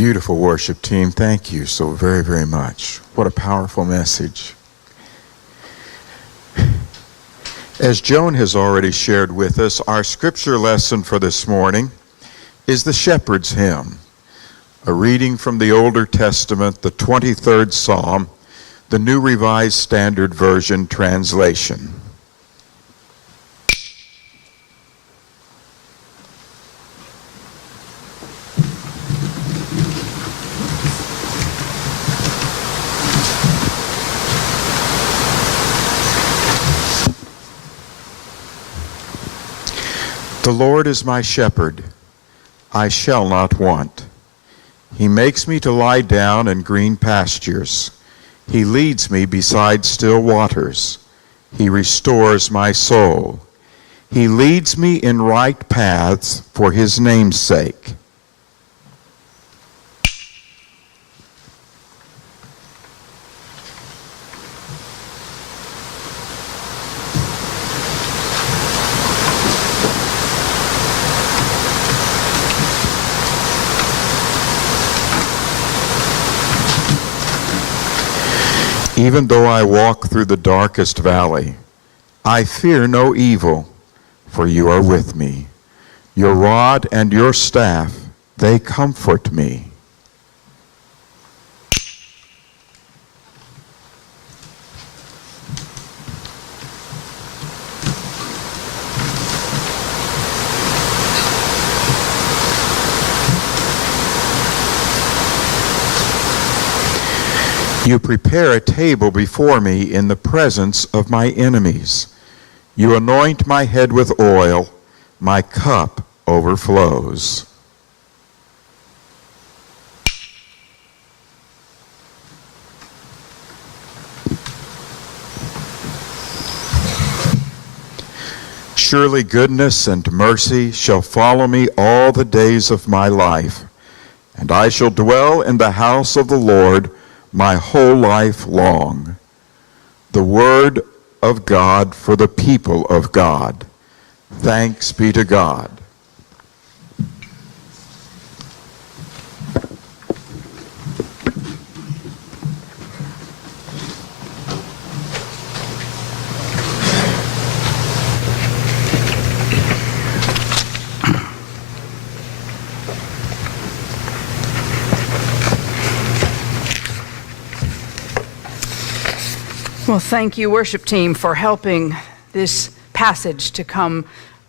Beautiful worship team. Thank you so very, very much. What a powerful message. As Joan has already shared with us, our scripture lesson for this morning is the Shepherd's Hymn, a reading from the Older Testament, the 23rd Psalm, the New Revised Standard Version translation. The Lord is my shepherd, I shall not want. He makes me to lie down in green pastures. He leads me beside still waters. He restores my soul. He leads me in right paths for his name's sake. Even though I walk through the darkest valley, I fear no evil, for you are with me. Your rod and your staff, they comfort me. You prepare a table before me in the presence of my enemies. You anoint my head with oil, my cup overflows. Surely goodness and mercy shall follow me all the days of my life, and I shall dwell in the house of the Lord my whole life long. The word of God for the people of God. Thanks be to God. Well, thank you, worship team, for helping this passage to come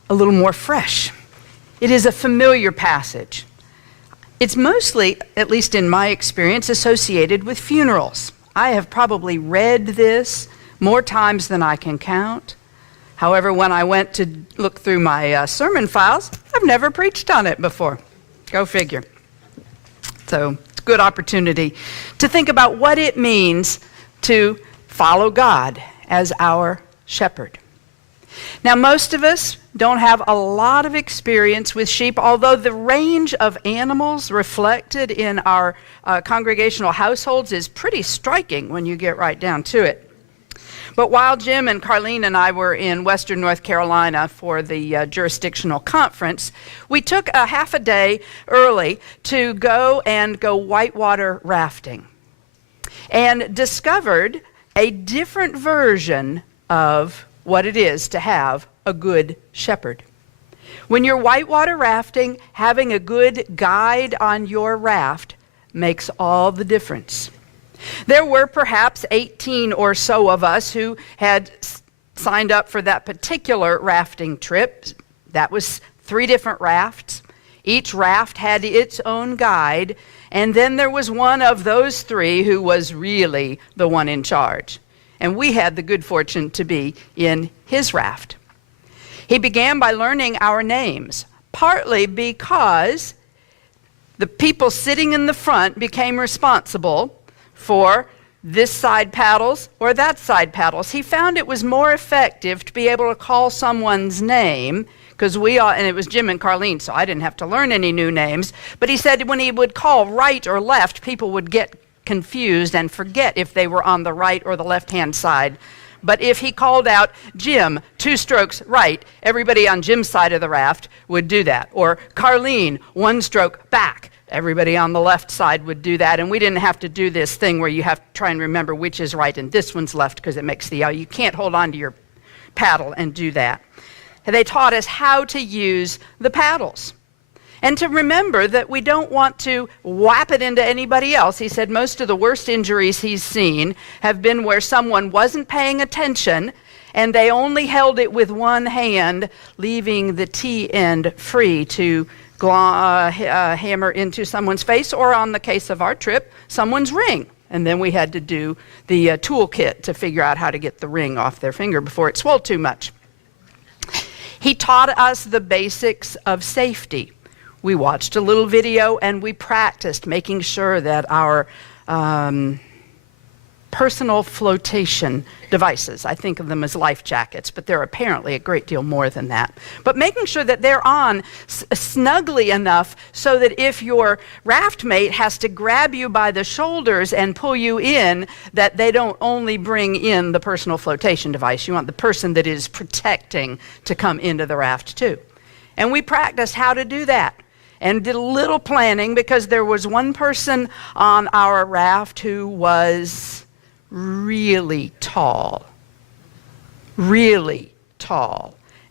a little more fresh. It is a familiar passage. It's mostly, at least in my experience, associated with funerals. I have probably read this more times than I can count. However, when I went to look through my sermon files, I've never preached on it before. Go figure. So it's a good opportunity to think about what it means to follow God as our shepherd. Now, most of us don't have a lot of experience with sheep, although the range of animals reflected in our congregational households is pretty striking when you get right down to it. But while Jim and Carlene and I were in Western North Carolina for the jurisdictional conference, we took a half a day early to go whitewater rafting and discovered a different version of what it is to have a good shepherd. When you're whitewater rafting, having a good guide on your raft makes all the difference. There were perhaps 18 or so of us who had signed up for that particular rafting trip. That was 3 different rafts. Each raft had its own guide, and then there was one of those 3 who was really the one in charge. And we had the good fortune to be in his raft. He began by learning our names, partly because the people sitting in the front became responsible for this side paddles or that side paddles. He found it was more effective to be able to call someone's name, because and it was Jim and Carlene, so I didn't have to learn any new names. But he said when he would call right or left, people would get confused and forget if they were on the right or the left-hand side. But if he called out, Jim, 2 strokes right, everybody on Jim's side of the raft would do that. Or Carlene, 1 stroke back, Everybody on the left side would do that, and we didn't have to do this thing where you have to try and remember which is right and this one's left because it makes the L. You can't hold on to your paddle and do that. They taught us how to use the paddles and to remember that we don't want to whap it into anybody else. He said most of the worst injuries he's seen have been where someone wasn't paying attention and they only held it with one hand, leaving the T end free to hammer into someone's face, or on the case of our trip, someone's ring. And then we had to do the toolkit to figure out how to get the ring off their finger before it swelled too much. He taught us the basics of safety. We watched a little video and we practiced making sure that our personal flotation devices, I think of them as life jackets, but they're apparently a great deal more than that. But making sure that they're on snugly enough so that if your raft mate has to grab you by the shoulders and pull you in, that they don't only bring in the personal flotation device. You want the person that is protecting to come into the raft too. And we practiced how to do that and did a little planning because there was one person on our raft who was really tall.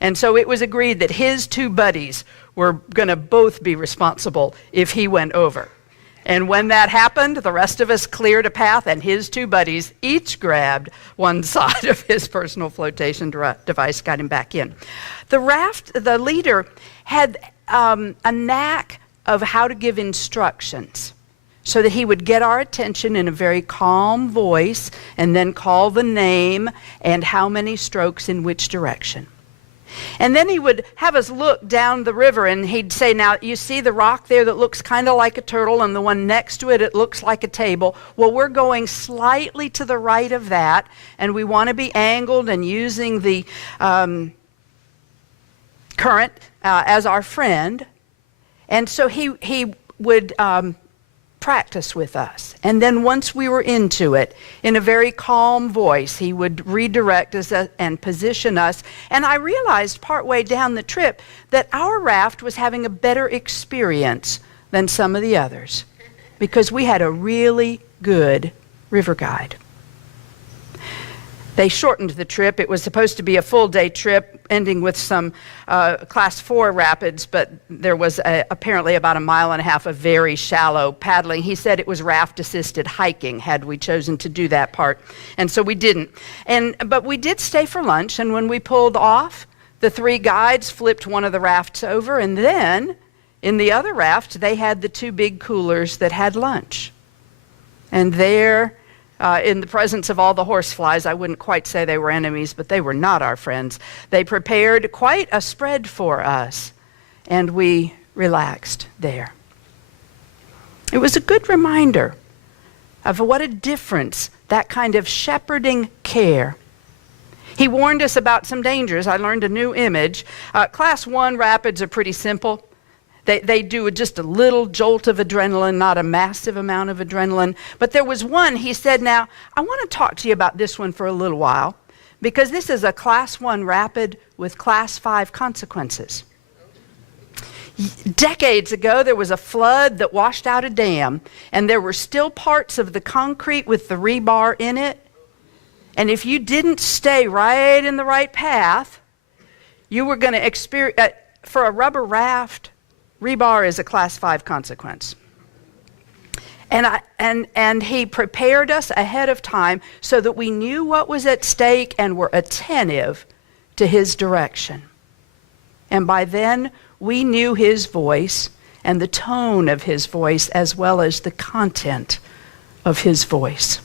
And so it was agreed that his two buddies were going to both be responsible if he went over. And when that happened, the rest of us cleared a path, and his two buddies each grabbed one side of his personal flotation device, got him back in. The leader had a knack of how to give instructions, so that he would get our attention in a very calm voice and then call the name and how many strokes in which direction. And then he would have us look down the river and he'd say, now you see the rock there that looks kind of like a turtle and the one next to it, it looks like a table. Well, we're going slightly to the right of that and we want to be angled and using the current as our friend. And so he would practice with us. And then once we were into it, in a very calm voice, he would redirect us and position us. And I realized partway down the trip that our raft was having a better experience than some of the others because we had a really good river guide. They shortened the trip. It was supposed to be a full-day trip, ending with some Class 4 rapids, but there was apparently about 1.5 miles of very shallow paddling. He said it was raft-assisted hiking, had we chosen to do that part, and so we didn't. But we did stay for lunch, and when we pulled off, the three guides flipped one of the rafts over, and then in the other raft, they had the two big coolers that had lunch. And there, in the presence of all the horseflies, I wouldn't quite say they were enemies, but they were not our friends. They prepared quite a spread for us, and we relaxed there. It was a good reminder of what a difference that kind of shepherding care. He warned us about some dangers. I learned a new image. Class 1 rapids are pretty simple. They do just a little jolt of adrenaline, not a massive amount of adrenaline. But there was one, he said, now, I want to talk to you about this one for a little while, because this is a Class 1 rapid with Class 5 consequences. Decades ago, there was a flood that washed out a dam, and there were still parts of the concrete with the rebar in it. And if you didn't stay right in the right path, you were going to experience, for a rubber raft, rebar is a Class 5 consequence. And he prepared us ahead of time so that we knew what was at stake and were attentive to his direction. And by then, we knew his voice and the tone of his voice as well as the content of his voice.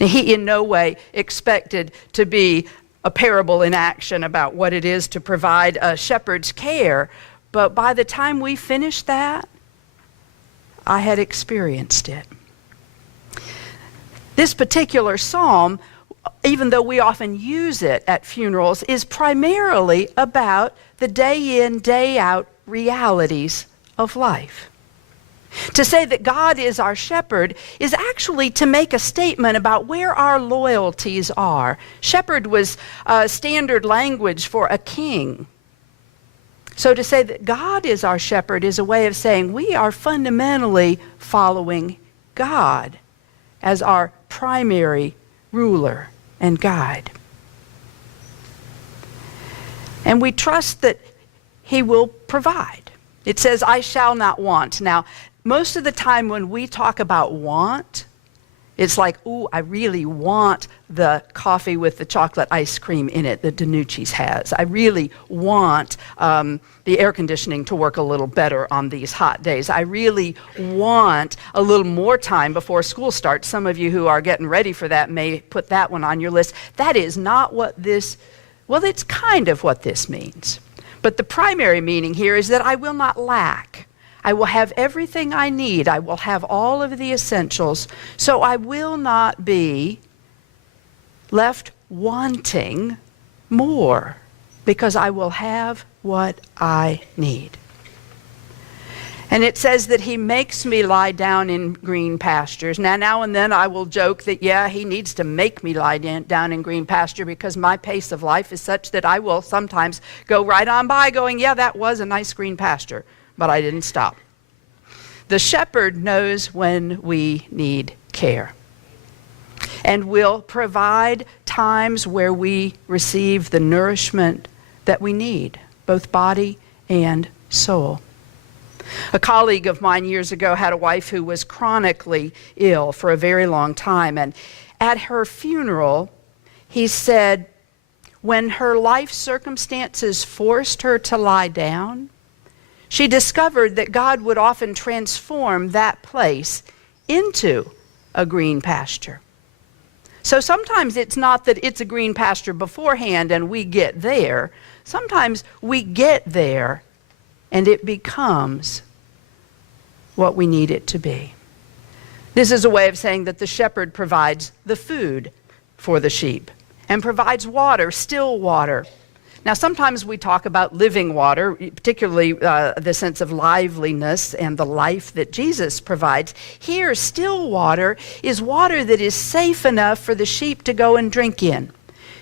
Now, he in no way expected to be a parable in action about what it is to provide a shepherd's care, but by the time we finished that, I had experienced it. This particular psalm, even though we often use it at funerals, is primarily about the day in, day out realities of life. To say that God is our shepherd is actually to make a statement about where our loyalties are. Shepherd was standard language for a king. So to say that God is our shepherd is a way of saying we are fundamentally following God as our primary ruler and guide. And we trust that he will provide. It says, I shall not want. Now, most of the time when we talk about want, it's like, ooh, I really want the coffee with the chocolate ice cream in it that Danucci's has. I really want the air conditioning to work a little better on these hot days. I really want a little more time before school starts. Some of you who are getting ready for that may put that one on your list. That is not what this, well, it's kind of what this means. But the primary meaning here is that I will not lack. I will have everything I need. I will have all of the essentials. So I will not be left wanting more because I will have what I need. And it says that he makes me lie down in green pastures. Now and then I will joke that, yeah, he needs to make me lie down in green pasture because my pace of life is such that I will sometimes go right on by going, yeah, that was a nice green pasture. But I didn't stop. The shepherd knows when we need care and will provide times where we receive the nourishment that we need, both body and soul. A colleague of mine years ago had a wife who was chronically ill for a very long time, and at her funeral, he said, when her life circumstances forced her to lie down, she discovered that God would often transform that place into a green pasture. So sometimes it's not that it's a green pasture beforehand and we get there. Sometimes we get there and it becomes what we need it to be. This is a way of saying that the shepherd provides the food for the sheep and provides water, still water. Now, sometimes we talk about living water, particularly the sense of liveliness and the life that Jesus provides. Here, still water is water that is safe enough for the sheep to go and drink in.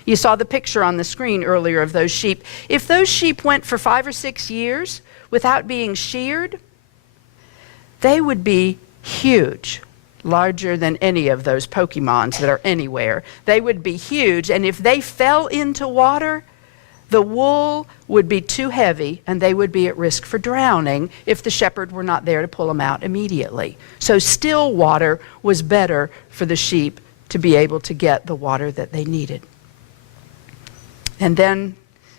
You saw the picture on the screen earlier of those sheep. If those sheep went for 5 or 6 years without being sheared, they would be huge, larger than any of those Pokemons that are anywhere. They would be huge, and if they fell into water, the wool would be too heavy and they would be at risk for drowning if the shepherd were not there to pull them out immediately. So still water was better for the sheep to be able to get the water that they needed. And then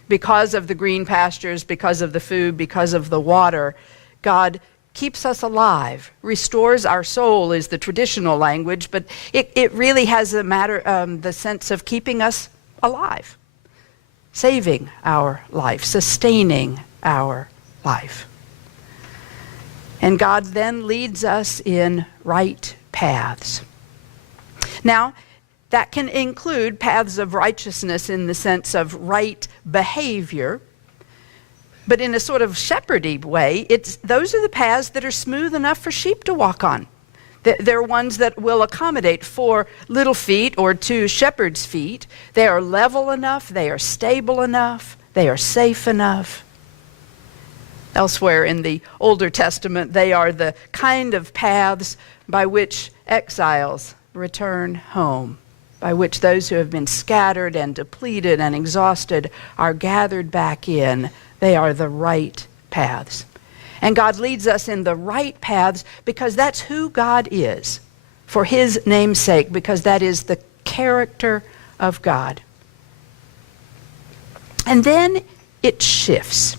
because of the green pastures, because of the food, because of the water, God keeps us alive, restores our soul is the traditional language, but it really has the sense of keeping us alive. Saving our life, sustaining our life. And God then leads us in right paths. Now, that can include paths of righteousness in the sense of right behavior, but in a sort of shepherdy way, those are the paths that are smooth enough for sheep to walk on. They're ones that will accommodate 4 little feet or 2 shepherd's feet. They are level enough, they are stable enough, they are safe enough. Elsewhere in the Older Testament, they are the kind of paths by which exiles return home, by which those who have been scattered and depleted and exhausted are gathered back in. They are the right paths. And God leads us in the right paths because that's who God is, for his name's sake, because that is the character of God. And then it shifts.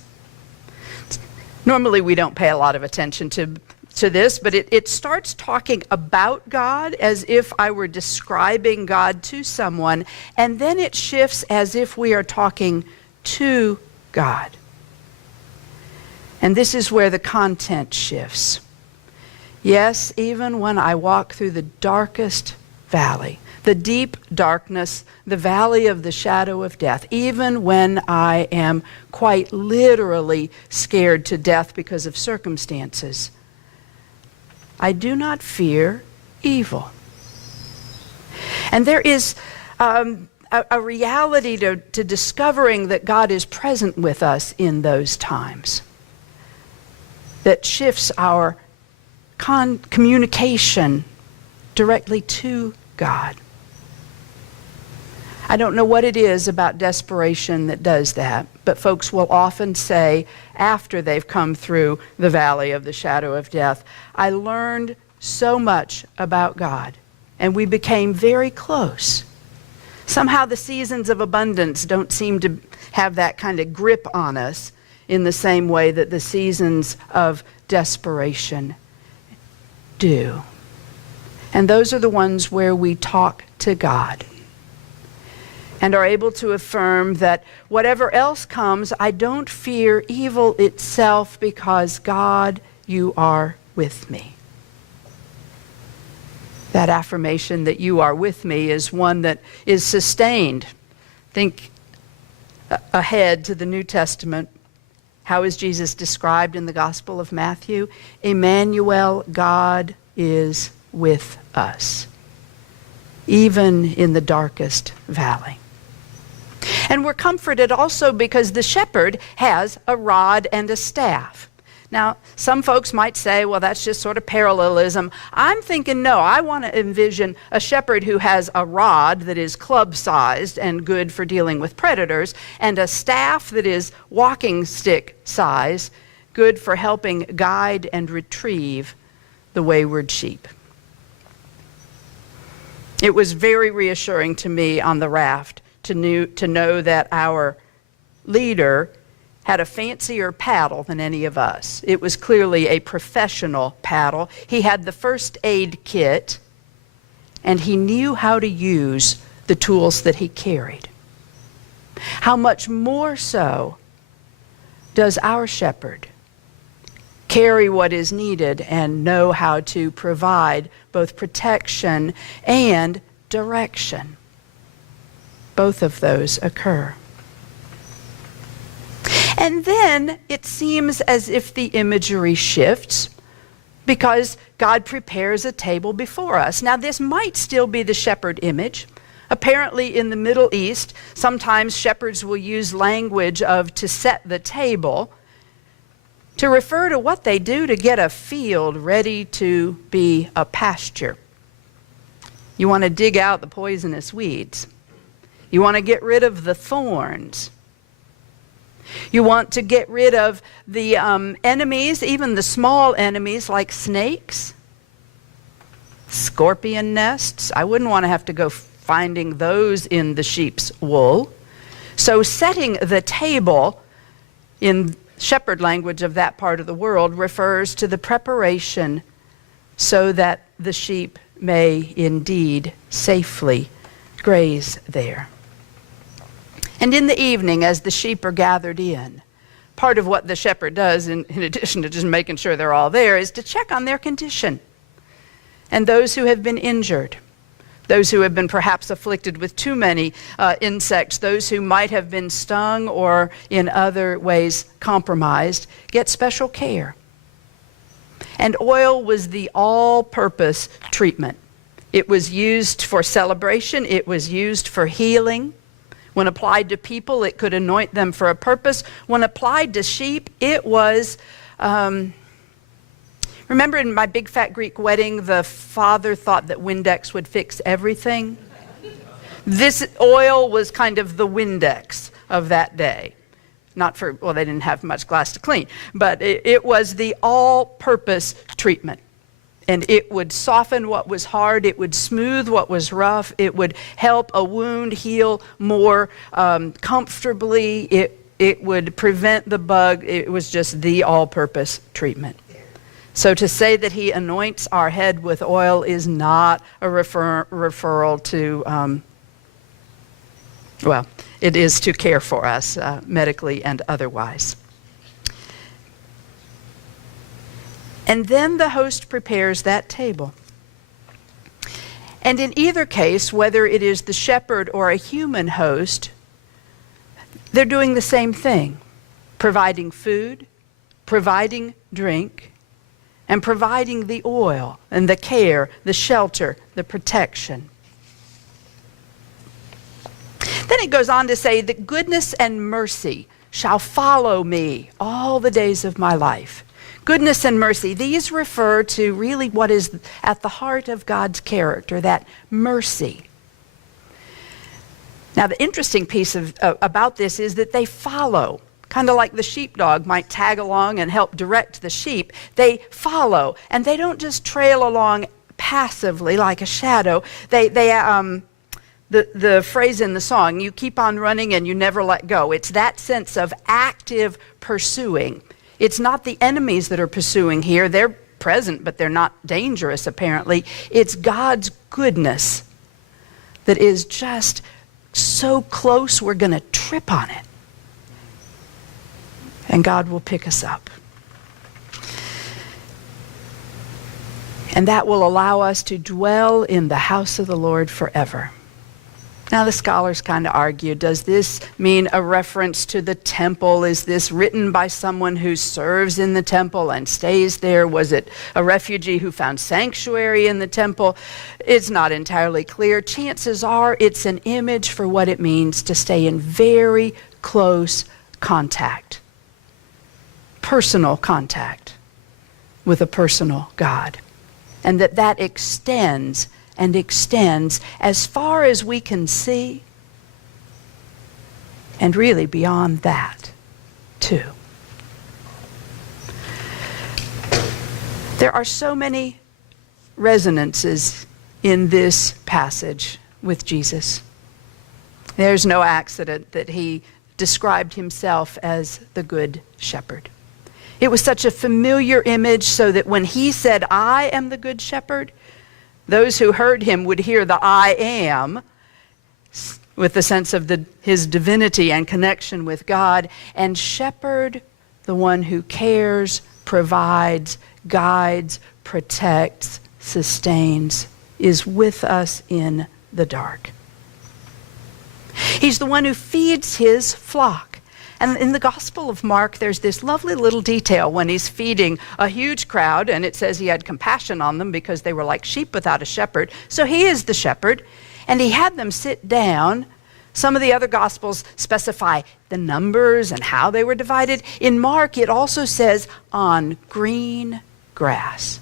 Normally we don't pay a lot of attention to this, but it starts talking about God as if I were describing God to someone, and then it shifts as if we are talking to God. And this is where the content shifts. Yes, even when I walk through the darkest valley, the deep darkness, the valley of the shadow of death, even when I am quite literally scared to death because of circumstances, I do not fear evil. And there is a reality to discovering that God is present with us in those times that shifts our communication directly to God. I don't know what it is about desperation that does that, but folks will often say after they've come through the valley of the shadow of death, I learned so much about God, and we became very close. Somehow the seasons of abundance don't seem to have that kind of grip on us in the same way that the seasons of desperation do. And those are the ones where we talk to God and are able to affirm that whatever else comes, I don't fear evil itself because God, you are with me. That affirmation that you are with me is one that is sustained. Think ahead to the New Testament. How is Jesus described in the Gospel of Matthew? Emmanuel, God is with us, even in the darkest valley. And we're comforted also because the shepherd has a rod and a staff. Now, some folks might say, well, that's just sort of parallelism. I'm thinking, no, I want to envision a shepherd who has a rod that is club-sized and good for dealing with predators, and a staff that is walking stick size, good for helping guide and retrieve the wayward sheep. It was very reassuring to me on the raft to know that our leader had a fancier paddle than any of us. It was clearly a professional paddle. He had the first aid kit, and he knew how to use the tools that he carried. How much more so does our shepherd carry what is needed and know how to provide both protection and direction. Both of those occur. And then it seems as if the imagery shifts because God prepares a table before us. Now, this might still be the shepherd image. Apparently, in the Middle East, sometimes shepherds will use language of to set the table to refer to what they do to get a field ready to be a pasture. You want to dig out the poisonous weeds. You want to get rid of the thorns. You want to get rid of the enemies, even the small enemies like snakes, scorpion nests. I wouldn't want to have to go finding those in the sheep's wool. So setting the table in shepherd language of that part of the world refers to the preparation so that the sheep may indeed safely graze there. And in the evening, as the sheep are gathered in, part of what the shepherd does, in addition to just making sure they're all there, is to check on their condition. And those who have been injured, those who have been perhaps afflicted with too many insects, those who might have been stung or in other ways compromised, get special care. And oil was the all-purpose treatment. It was used for celebration. It was used for healing. When applied to people, it could anoint them for a purpose. When applied to sheep, it was... remember in my big fat Greek wedding, the father thought that Windex would fix everything? This oil was kind of the Windex of that day. Not for, well, they didn't have much glass to clean, but it was the all-purpose treatment. And it would soften what was hard. It would smooth what was rough. It would help a wound heal more comfortably. It would prevent the bug. It was just the all-purpose treatment. So to say that he anoints our head with oil is not a referral to, well, it is to care for us medically and otherwise. And then the host prepares that table. And in either case, whether it is the shepherd or a human host, they're doing the same thing, providing food, providing drink, and providing the oil and the care, the shelter, the protection. Then it goes on to say that goodness and mercy shall follow me all the days of my life. Goodness and mercy, these refer to really what is at the heart of God's character, that mercy. Now, the interesting piece about this is that they follow, kind of like the sheepdog might tag along and help direct the sheep. They follow, and they don't just trail along passively like a shadow. The phrase in the song, you keep on running and you never let go. It's that sense of active pursuing. It's not the enemies that are pursuing here. They're present, but they're not dangerous, apparently. It's God's goodness that is just so close we're going to trip on it. And God will pick us up. And that will allow us to dwell in the house of the Lord forever. Now, the scholars kind of argue, does this mean a reference to the temple? Is this written by someone who serves in the temple and stays there? Was it a refugee who found sanctuary in the temple? It's not entirely clear. Chances are it's an image for what it means to stay in very close contact, personal contact with a personal God. And that extends and extends as far as we can see, and really beyond that, too. There are so many resonances in this passage with Jesus. There's no accident that he described himself as the Good Shepherd. It was such a familiar image so that when he said, "I am the Good Shepherd," those who heard him would hear the "I am" with the sense of his divinity and connection with God, and shepherd, the one who cares, provides, guides, protects, sustains, is with us in the dark. He's the one who feeds his flock. And in the Gospel of Mark, there's this lovely little detail when he's feeding a huge crowd, and it says he had compassion on them because they were like sheep without a shepherd. So he is the shepherd, and he had them sit down. Some of the other Gospels specify the numbers and how they were divided. In Mark, it also says on green grass.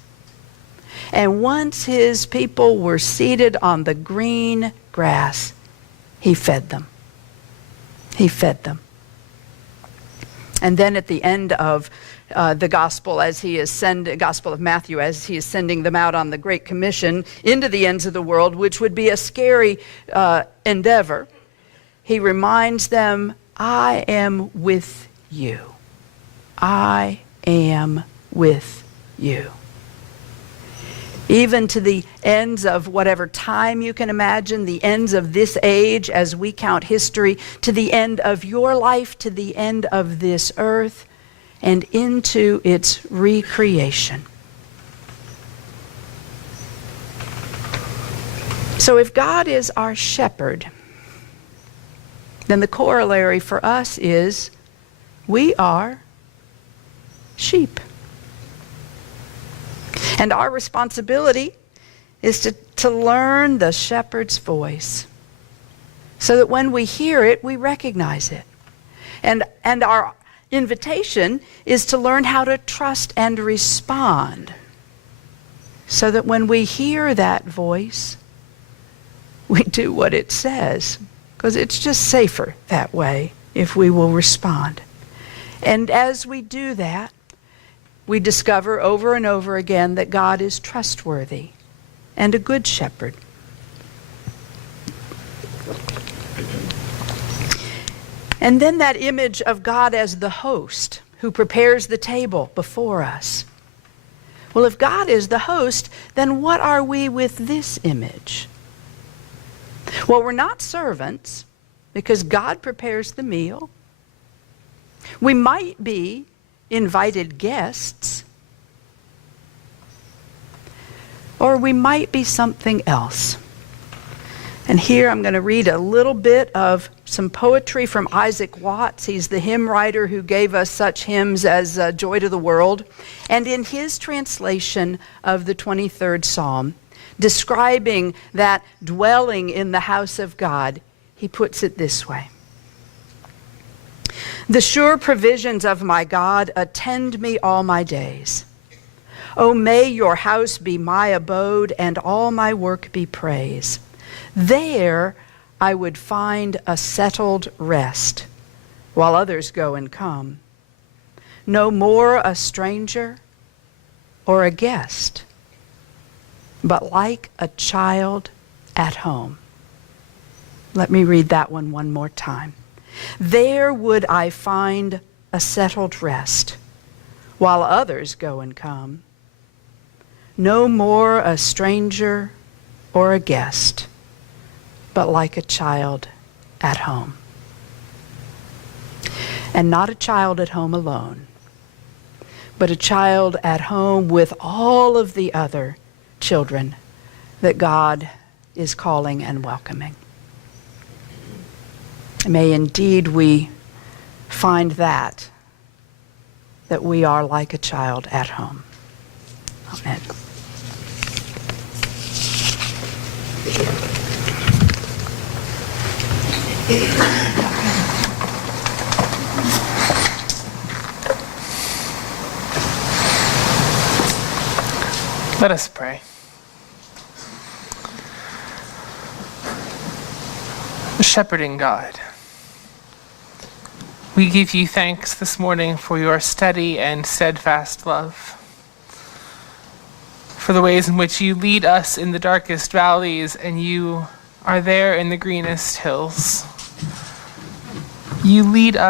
And once his people were seated on the green grass, he fed them. He fed them. And then at the end of the gospel, Gospel of Matthew, as he is sending them out on the Great Commission into the ends of the world, which would be a scary endeavor, he reminds them, "I am with you. I am with you." Even to the ends of whatever time you can imagine, the ends of this age as we count history, to the end of your life, to the end of this earth, and into its recreation. So if God is our shepherd, then the corollary for us is we are sheep. And our responsibility is to learn the shepherd's voice so that when we hear it, we recognize it. And our invitation is to learn how to trust and respond so that when we hear that voice, we do what it says, because it's just safer that way if we will respond. And as we do that, we discover over and over again that God is trustworthy and a good shepherd. And then that image of God as the host who prepares the table before us. Well, if God is the host, then what are we with this image? Well, we're not servants because God prepares the meal. We might be invited guests, or we might be something else. And here I'm going to read a little bit of some poetry from Isaac Watts. He's the hymn writer who gave us such hymns as Joy to the World. And in his translation of the 23rd Psalm, describing that dwelling in the house of God, he puts it this way: "The sure provisions of my God attend me all my days. O may your house be my abode, and all my work be praise. There I would find a settled rest, while others go and come. No more a stranger or a guest, but like a child at home." Let me read that one more time. "There would I find a settled rest, while others go and come. No more a stranger or a guest, but like a child at home." And not a child at home alone, but a child at home with all of the other children that God is calling and welcoming. May indeed we find that we are like a child at home. Amen. Let us pray. Shepherding God, we give you thanks this morning for your steady and steadfast love, for the ways in which you lead us in the darkest valleys and you are there in the greenest hills. You lead us